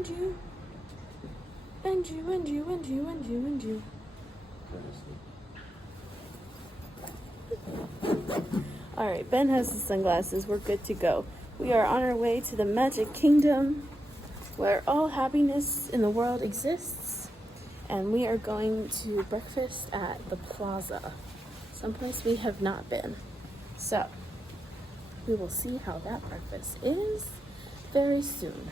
and you. Alright, Ben has his sunglasses. We're good to go. We are on our way to the Magic Kingdom, where all happiness in the world exists. And we are going to breakfast at the Plaza, someplace we have not been. So, we will see how that breakfast is very soon.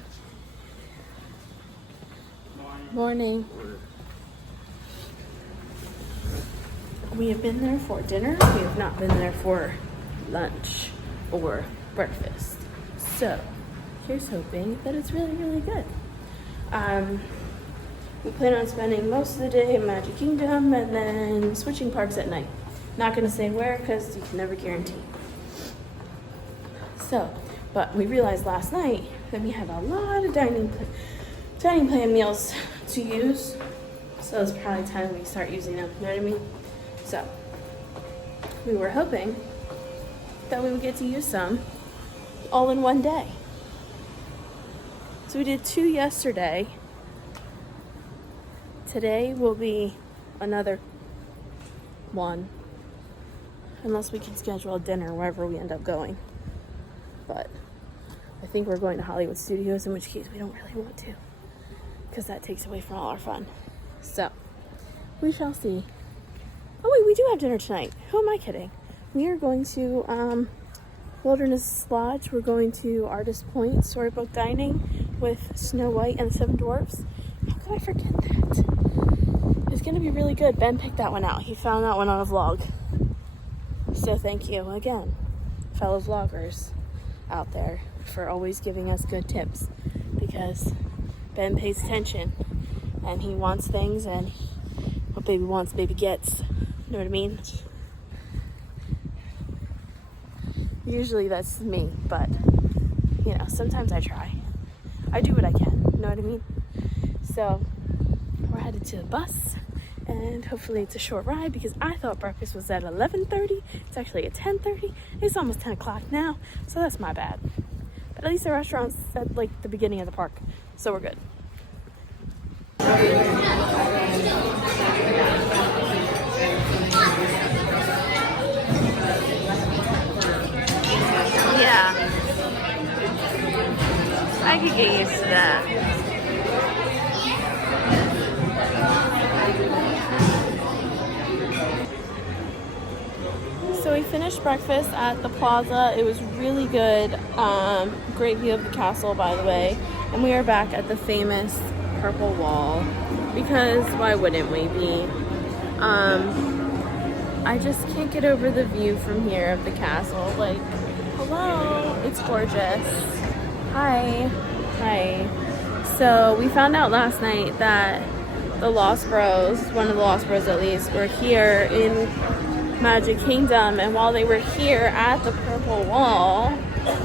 Morning. We have been there for dinner. We have not been there for lunch or breakfast. So, here's hoping that it's really, really good. We plan on spending most of the day in Magic Kingdom and then switching parks at night. Not going to say where because you can never guarantee. So, but we realized last night that we had a lot of dining plan meals to use. So it's probably time we start using them, you know what I mean? So, we were hoping that we would get to use some all in one day. So we did 2 yesterday. Today will be another 1. Unless we can schedule a dinner wherever we end up going. But I think we're going to Hollywood Studios, in which case we don't really want to, because that takes away from all our fun. So, we shall see. Oh wait, we do have dinner tonight. Who am I kidding? We are going to Wilderness Lodge. We're going to Artist Point Storybook Dining with Snow White and the 7 Dwarfs. How could I forget that? It's going to be really good. Ben picked that one out. He found that one on a vlog. So thank you again, fellow vloggers out there, for always giving us good tips, because Ben pays attention and he wants things, and what baby wants, baby gets. You know what I mean? Usually that's me, but you know, sometimes I try. I do what I can, you know what I mean? So we're headed to the bus, and hopefully it's a short ride, because I thought breakfast was at 11:30. It's actually at 10:30. It's almost 10 o'clock now, so that's my bad. But at least the restaurant's at like the beginning of the park, so we're good. Yeah, I could get used to that. So we finished breakfast at the Plaza. It was really good. Great view of the castle, by the way. And we are back at the famous Purple Wall, because why wouldn't we be? I just can't get over the view from here of the castle. Like, hello, it's gorgeous. Hi. So we found out last night that the Lost Bros, one of the Lost Bros at least, were here in Magic Kingdom, and while they were here at the Purple Wall,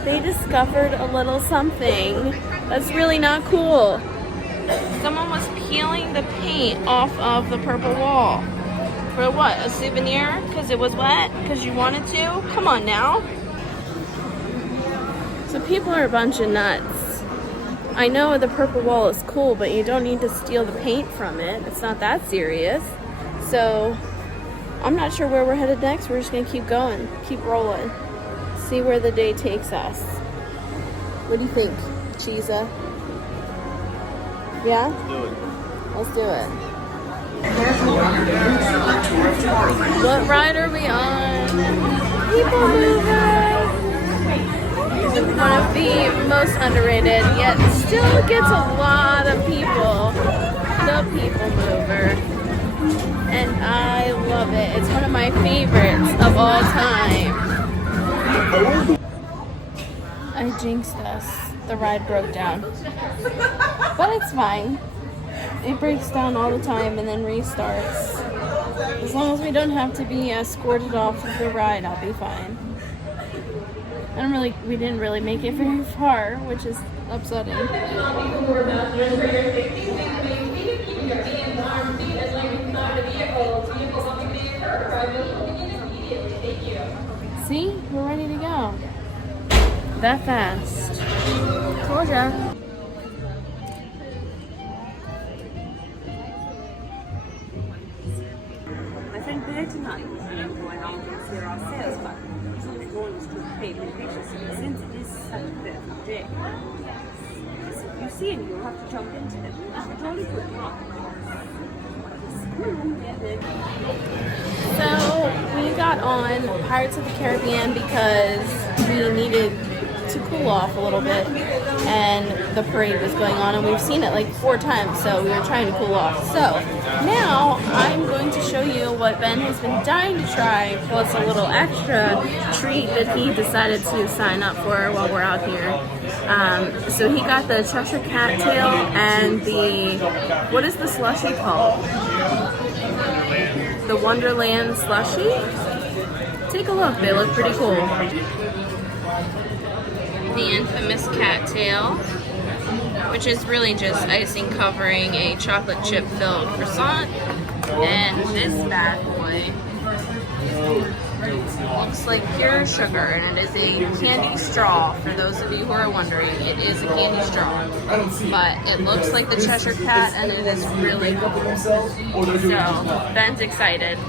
they discovered a little something that's really not cool. Someone was peeling the paint off of the Purple Wall. For what? A souvenir? Because it was wet? Because you wanted to? Come on now. So people are a bunch of nuts. I know the Purple Wall is cool, but you don't need to steal the paint from it. It's not that serious. So I'm not sure where we're headed next. We're just going to keep going, keep rolling, see where the day takes us. What do you think, Cheesa? Yeah? Let's do it. What ride are we on? People Mover! One of the most underrated, yet still gets a lot of people. The People Mover. And I love it. It's one of my favorites of all time. I jinxed us. The ride broke down. But it's fine. It breaks down all the time and then restarts. As long as we don't have to be escorted off of the ride, I'll be fine. We didn't really make it very far, which is upsetting. See? We're ready to go. That fast. Told ya. seeing you. We'll have to jump into it. So we got on Pirates of the Caribbean because we needed to cool off a little bit, and the parade was going on, and we've seen it like 4 times, so we were trying to cool off. So now I'm going to show you what Ben has been dying to try, plus a little extra treat that he decided to sign up for while we're out here. So he got the Cheshire cattail and the, what is the slushie called? The Wonderland slushie? Take a look, they look pretty cool. The infamous cattail, which is really just icing covering a chocolate chip filled croissant. And this bad boy looks like pure sugar, and it is a candy straw. For those of you who are wondering, it is a candy straw, but it looks like the Cheshire Cat, and it is really cool. So Ben's excited.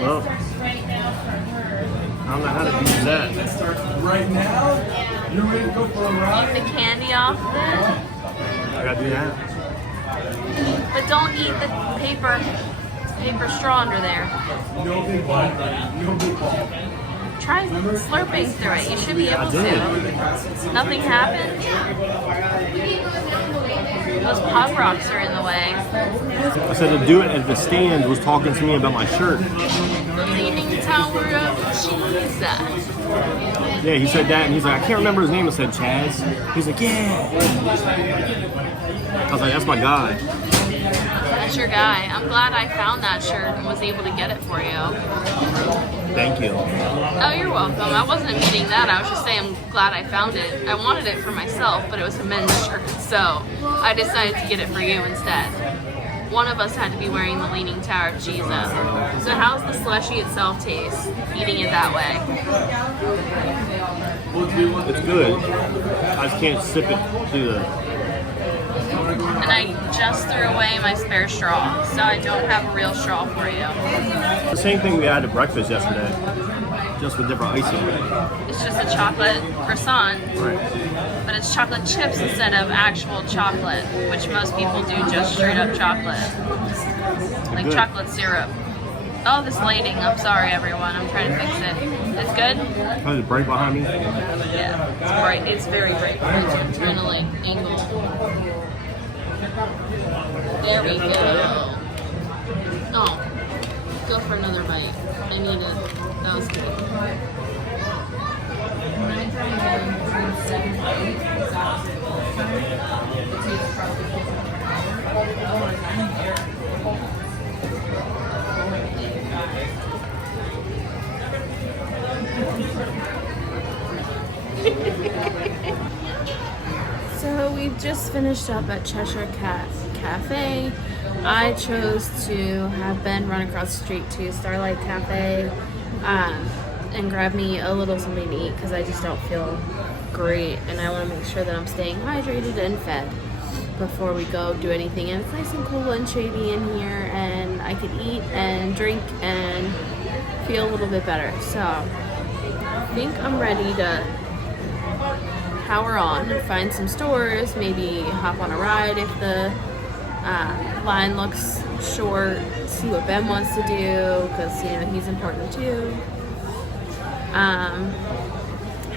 Well, I don't know how to use that. Right now, you ready to go for a ride? Eat the candy off of it, I gotta do that. but don't eat the paper straw under there. No big ball. No big ball. Try slurping through it. You should be able to. Nothing happened. Those pop rocks are in the way. I said to do it as the stand was talking to me about my shirt. The Leaning Tower of Cheese. Yeah, he said that, and he's like, I can't remember his name. I said Chaz. He's like, yeah. I was like, that's my guy. That's your guy. I'm glad I found that shirt and was able to get it for you. Thank you. Oh, you're welcome. I wasn't meaning that. I was just saying I'm glad I found it. I wanted it for myself, but it was a men's shirt, so I decided to get it for you instead. One of us had to be wearing the Leaning Tower of Cheese. So how's the slushie itself taste, eating it that way? It's good. I just can't sip it through the... And I just threw away my spare straw, so I don't have a real straw for you. The same thing we had at breakfast yesterday, just with different icing. It's just a chocolate croissant, Right. but it's chocolate chips instead of actual chocolate, which most people do just straight up chocolate. Like Good. chocolate syrup. Oh, this lighting. I'm sorry, everyone. I'm trying to fix it. It's good? Oh, it's bright behind me. Yeah, it's bright. It's very bright. I'm trying to like angle. There we go. Oh, go for another bite. I need it. That was good. So we've just finished up at Cheshire Cafe. I chose to have Ben run across the street to Starlight Cafe and grab me a little something to eat because I just don't feel great, and I want to make sure that I'm staying hydrated and fed before we go do anything. And it's nice and cool and shady in here, and I could eat and drink and feel a little bit better. So I think I'm ready to power on and find some stores, maybe hop on a ride if the line looks short, see what Ben wants to do, because you know he's important too.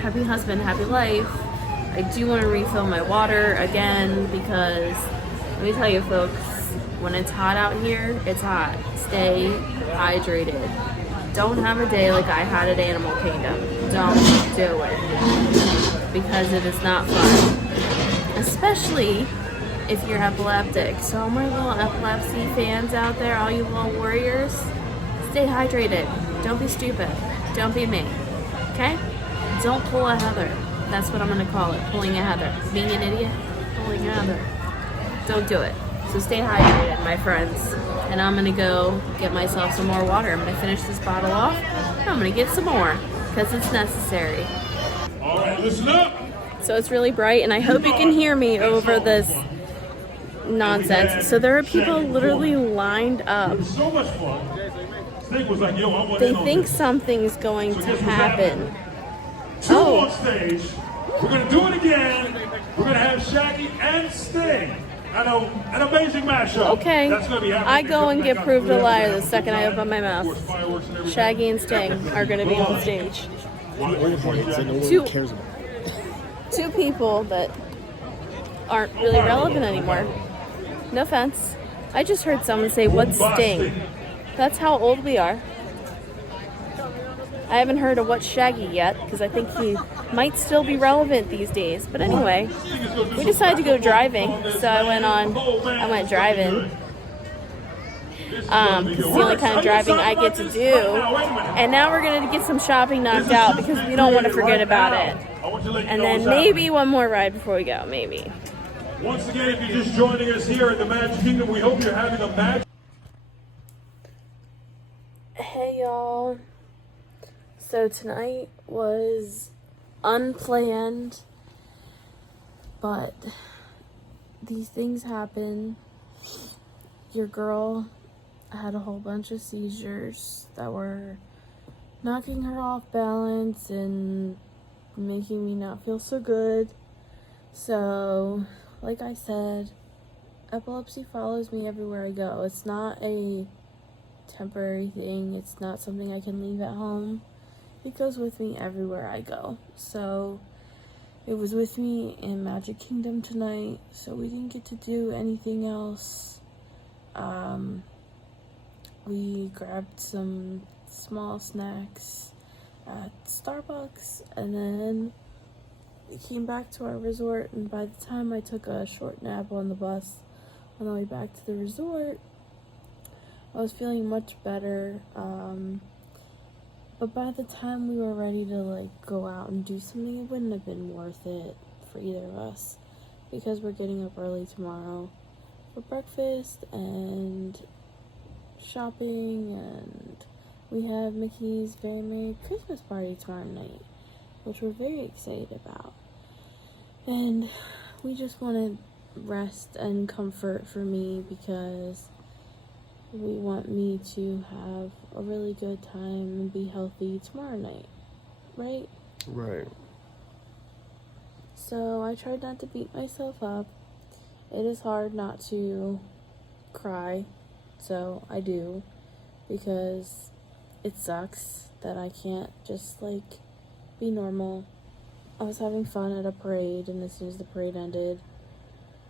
Happy husband, happy life. I do want to refill my water again because let me tell you folks, when it's hot out here, it's hot. Stay hydrated. Don't have a day like I had at Animal Kingdom. Don't do it. Because it is not fun. Especially if you're epileptic. So all my little epilepsy fans out there, all you little warriors, stay hydrated. Don't be stupid. Don't be me. Okay? Don't pull a Heather. That's what I'm going to call it. Pulling a Heather. Being an idiot? Pulling a Heather. Don't do it. So stay hydrated, my friends. And I'm going to go get myself some more water. I'm going to finish this bottle off. And I'm going to get some more. Because it's necessary. All right, listen up. So it's really bright, and I hope you can hear me over this nonsense. So there are people literally lined up. So much fun. Snake was like, yo, I want They think something's going to happen two Oh. on stage. We're going to do it again. We're going to have Shaggy and Sting. An amazing mashup. Okay. That's gonna be happening I go and get proved a liar the Floridian. second I open my mouth. Shaggy and Sting are going to be on stage. Two- cares about. Two people that aren't really relevant anymore. No offense. I just heard someone say, "What's Sting?" That's how old we are. I haven't heard of What's Shaggy yet, because I think he might still be relevant these days. But anyway, we decided to go driving, so I went driving. Because it's the only kind of driving I get to do. And now we're going to get some shopping knocked out, because we don't want to forget about it. And then maybe one more ride before we go, maybe. Once again, if you're just joining us here in the Magic Kingdom, we hope you're having a magic. Hey y'all. So tonight was unplanned, but these things happen. Your girl had a whole bunch of seizures that were knocking her off balance and making me not feel so good. So, like I said, epilepsy follows me everywhere I go. It's not a temporary thing. It's not something I can leave at home. It goes with me everywhere I go. So it was with me in Magic Kingdom tonight, so we didn't get to do anything else. We grabbed some small snacks at Starbucks, and then we came back to our resort, and by the time I took a short nap on the bus on the way back to the resort, I was feeling much better. But by the time we were ready to go out and do something, it wouldn't have been worth it for either of us, because we're getting up early tomorrow for breakfast and shopping, and we have Mickey's Very Merry Christmas Party tomorrow night, which we're very excited about. And we just wanted rest and comfort for me, because we want me to have a really good time and be healthy tomorrow night, right? Right. So I tried not to beat myself up. It is hard not to cry, so I do, because it sucks that I can't just be normal. I was having fun at a parade, and as soon as the parade ended,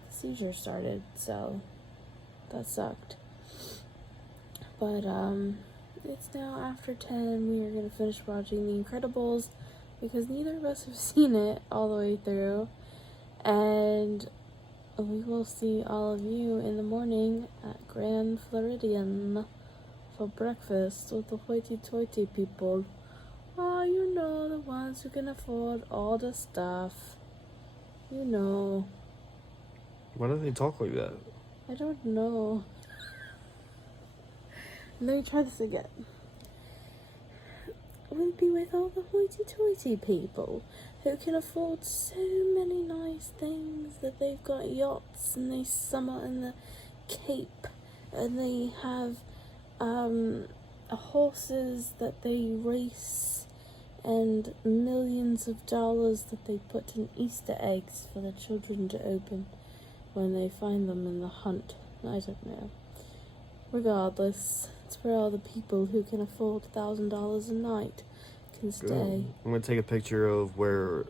the seizure started, so that sucked. But, it's now after 10. We are going to finish watching The Incredibles, because neither of us have seen it all the way through. And we will see all of you in the morning at Grand Floridian for breakfast with the hoity-toity people. Oh, you know, the ones who can afford all the stuff. You know. Why do they talk like that? I don't know. Let me try this again. We'll be with all the hoity-toity people who can afford so many nice things, that they've got yachts and they summer in the Cape, and they have horses that they race, and millions of dollars that they put in Easter eggs for the children to open when they find them in the hunt. I don't know. Regardless, it's where all the people who can afford $1,000 a night can stay. Good. I'm gonna take a picture of where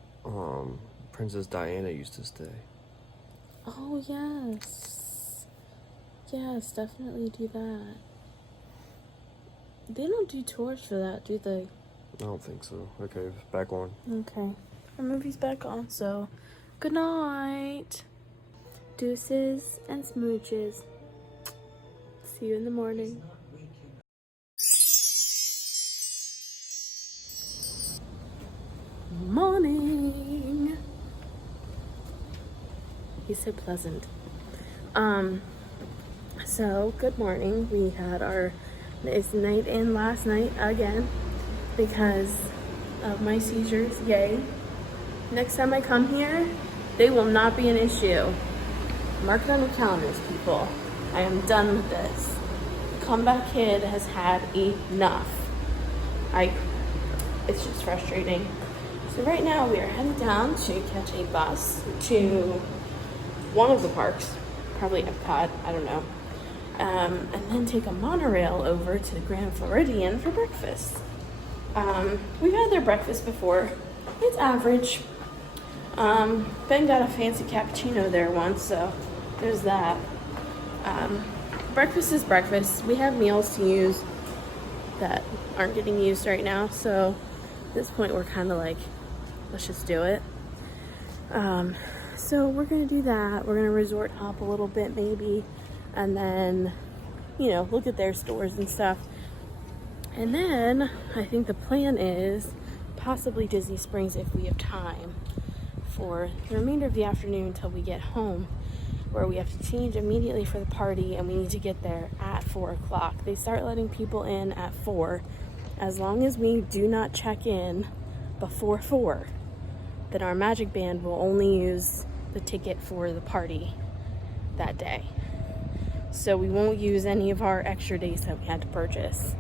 Princess Diana used to stay. Oh, yes. Yes, definitely do that. They don't do tours for that, do they? I don't think so. Okay, back on. Okay. Our movie's back on, so good night. Deuces and smooches. See you in the morning. Morning. He's so pleasant. So good morning. We had our nice night in last night again because of my seizures. Yay. Next time I come here, they will not be an issue. Mark it on your calendars, people. I am done with this. The comeback kid has had enough. It's just frustrating. So right now we are headed down to catch a bus to one of the parks, probably Epcot, I don't know. And then take a monorail over to the Grand Floridian for breakfast. We've had their breakfast before. It's average. Ben got a fancy cappuccino there once, so there's that. Breakfast is breakfast. We have meals to use that aren't getting used right now, so at this point we're kind of like, let's just do it. So we're gonna do that. We're gonna resort hop a little bit maybe, and then, you know, look at their stores and stuff. And then I think the plan is possibly Disney Springs if we have time for the remainder of the afternoon until we get home, where we have to change immediately for the party and we need to get there at 4 o'clock. They start letting people in at 4. As long as we do not check in before 4, then our magic band will only use the ticket for the party that day. So we won't use any of our extra days that we had to purchase.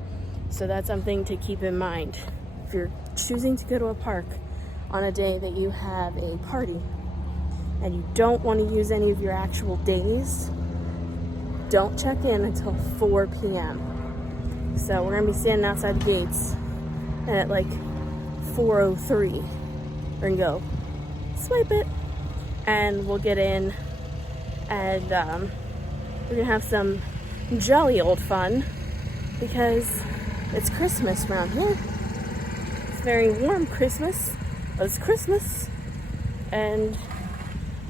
So that's something to keep in mind. If you're choosing to go to a park on a day that you have a party and you don't want to use any of your actual days, don't check in until 4 p.m. So we're gonna be standing outside the gates, and at like 4:03 we're gonna go swipe it and we'll get in, and we're gonna have some jolly old fun because it's Christmas around here. It's very warm Christmas, but it's Christmas, and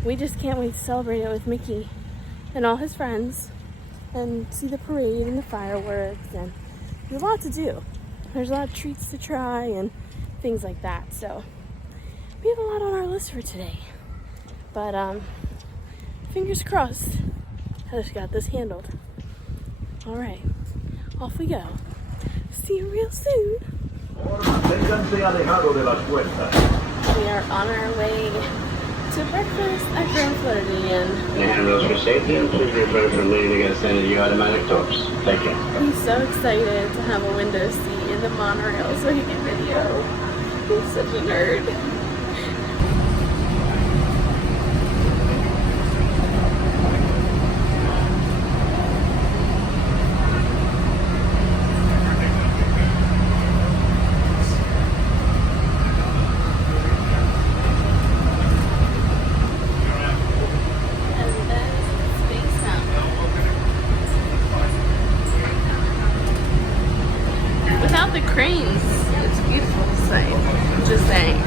we just can't wait to celebrate it with Mickey and all his friends and see the parade and the fireworks, and there's a lot to do. There's a lot of treats to try and things like that, so we have a lot on our list for today. But fingers crossed, Heather's got this handled. All right, off we go. See you real soon. We are on our way to breakfast at Grand Floridian. The handrails for safety, and please refrain from leaning against any of the automatic doors. Thank you. I'm so excited to have a window seat in the monorail so he can video. He's such a nerd. Without the cranes, it's a beautiful sight. Just saying.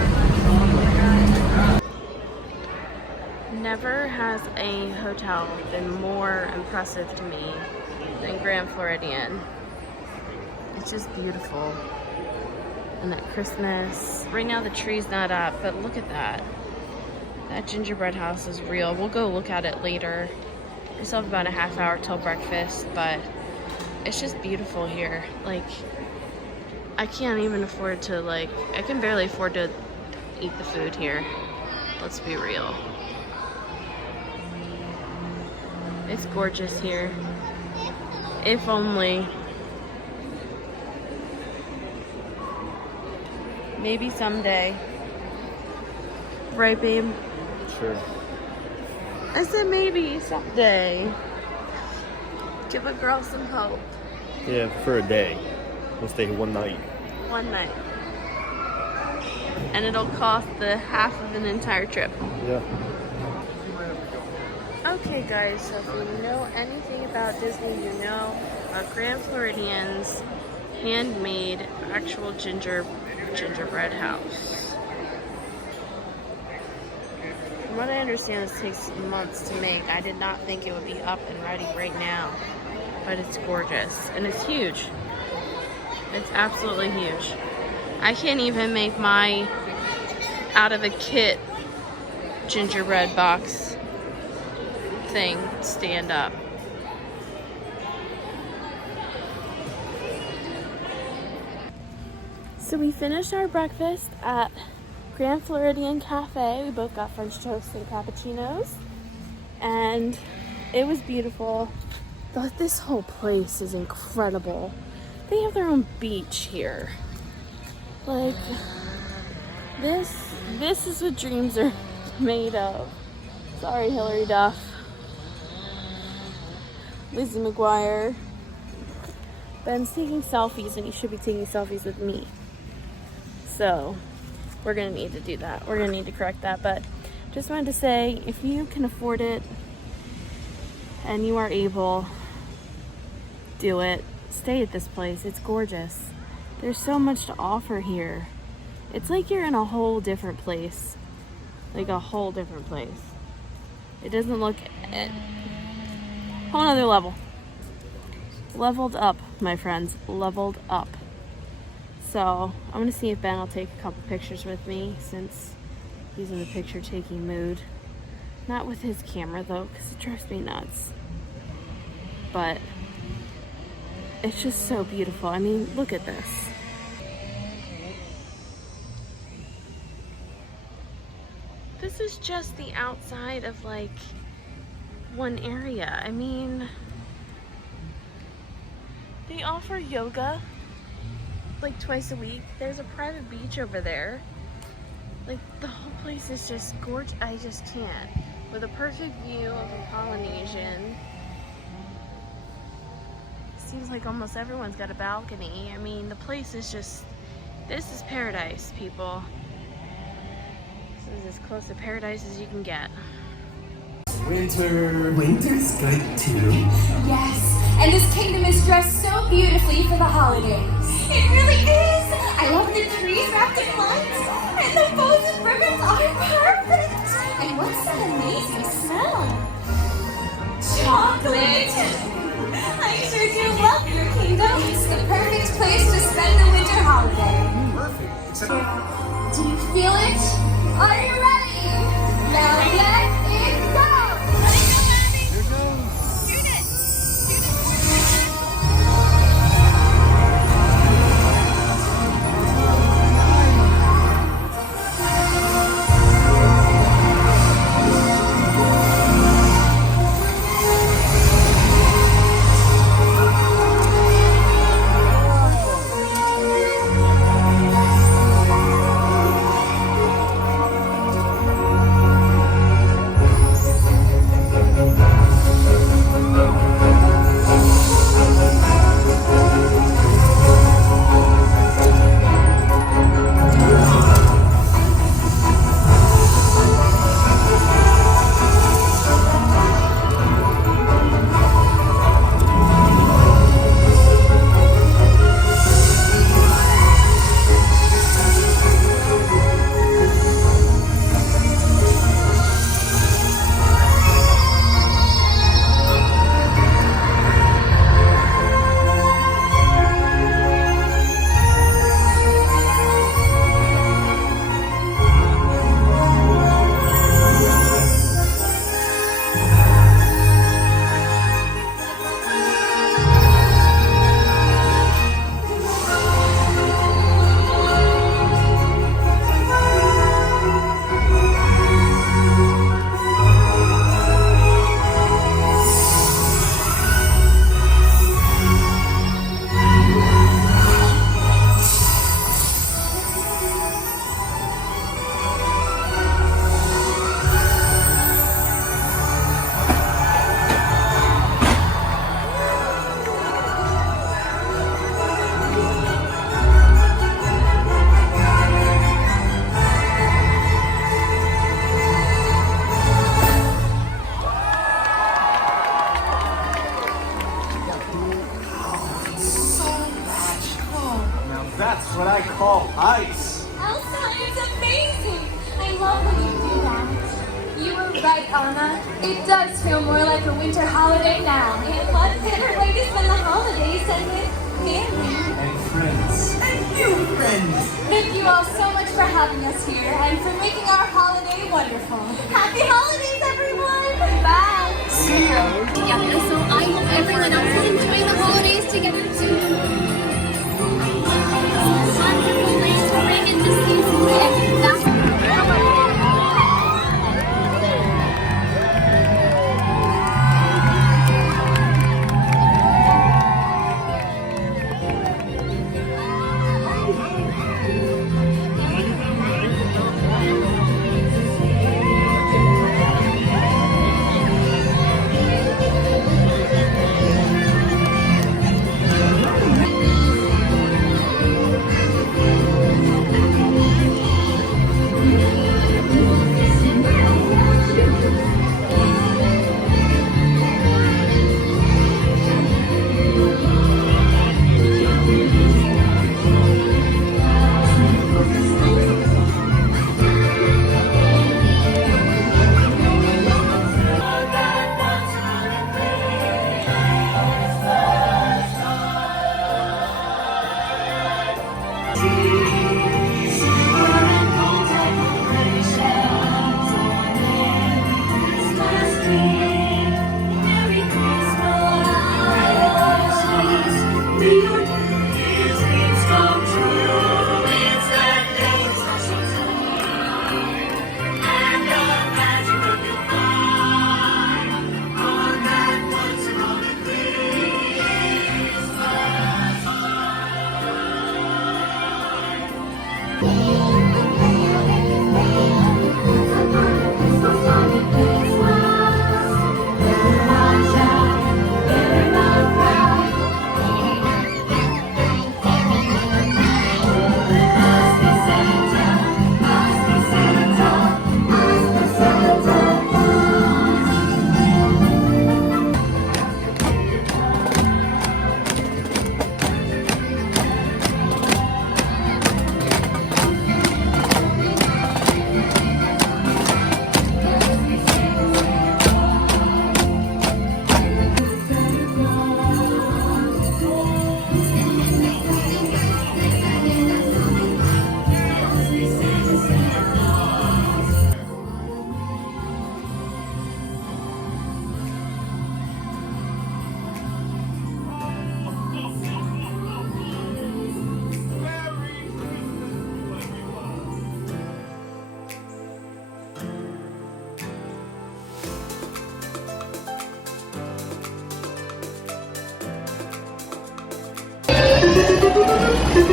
Never has a hotel been more impressive to me than Grand Floridian. It's just beautiful. And that Christmas. Right now the tree's not up, but look at that. That gingerbread house is real. We'll go look at it later. We still have about a half hour till breakfast, but it's just beautiful here. Like, I can't even afford to, like, I can barely afford to eat the food here. Let's be real. It's gorgeous here. If only. Maybe someday. Right, babe? Sure. I said maybe someday. Give a girl some hope. Yeah, for a day. We'll stay here one night. One night. And it'll cost the half of an entire trip. Yeah. Okay guys, so if you know anything about Disney, you know Grand Floridian's handmade actual gingerbread house. From what I understand, this takes months to make. I did not think it would be up and ready right now, but it's gorgeous and it's huge. It's absolutely huge. I can't even make my out of a kit gingerbread box thing stand up. So we finished our breakfast at Grand Floridian Cafe. We both got French toast and cappuccinos, and it was beautiful. But this whole place is incredible. They have their own beach here. Like, This is what dreams are made of. Sorry, Hillary Duff. Lizzie McGuire. Ben's taking selfies and he should be taking selfies with me. So we're gonna need to do that. We're gonna need to correct that. But just wanted to say, if you can afford it and you are able, do it. Stay at this place. It's gorgeous. There's so much to offer here. It's like you're in a whole different place. Like a whole different place. It doesn't look at whole nother level. Leveled up, my friends. Leveled up. So I'm gonna see if Ben will take a couple pictures with me since he's in the picture taking mood. Not with his camera though, because it drives me nuts. But it's just so beautiful. I mean, look at this. This is just the outside of like one area. I mean, they offer yoga like twice a week. There's a private beach over there. Like the whole place is just gorgeous. I just can't. With a perfect view of a Polynesian. Seems like almost everyone's got a balcony. I mean, the place is just, this is paradise, people. This is as close to paradise as you can get. Winter's good too. Yes, and this kingdom is dressed so beautifully for the holidays. It really is! I love the trees wrapped in lights, and the bows and ribbons are perfect! And what's that amazing smell? Chocolate! I sure do love your kingdom. It's the perfect place to spend the winter holiday. Perfect. Except Do you feel it? Are you ready? Now let it go! that's what I call ice. Elsa, it's amazing! I love when you do that. You were right, Anna. It does feel more like a winter holiday now. And what better way to spend the holidays than with family? And friends. And new friends. Thank you all so much for having us here and for making our holiday wonderful. Happy holidays, everyone! Bye! See ya! Together, so I hope everyone else is enjoying the holidays together too. Wonderful ways to bring in the season, and that's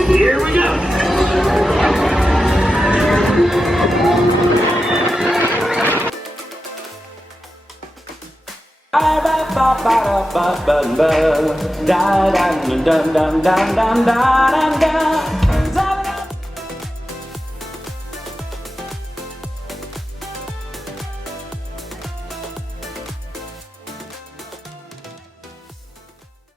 Here we go. Da da da da da da da da da da.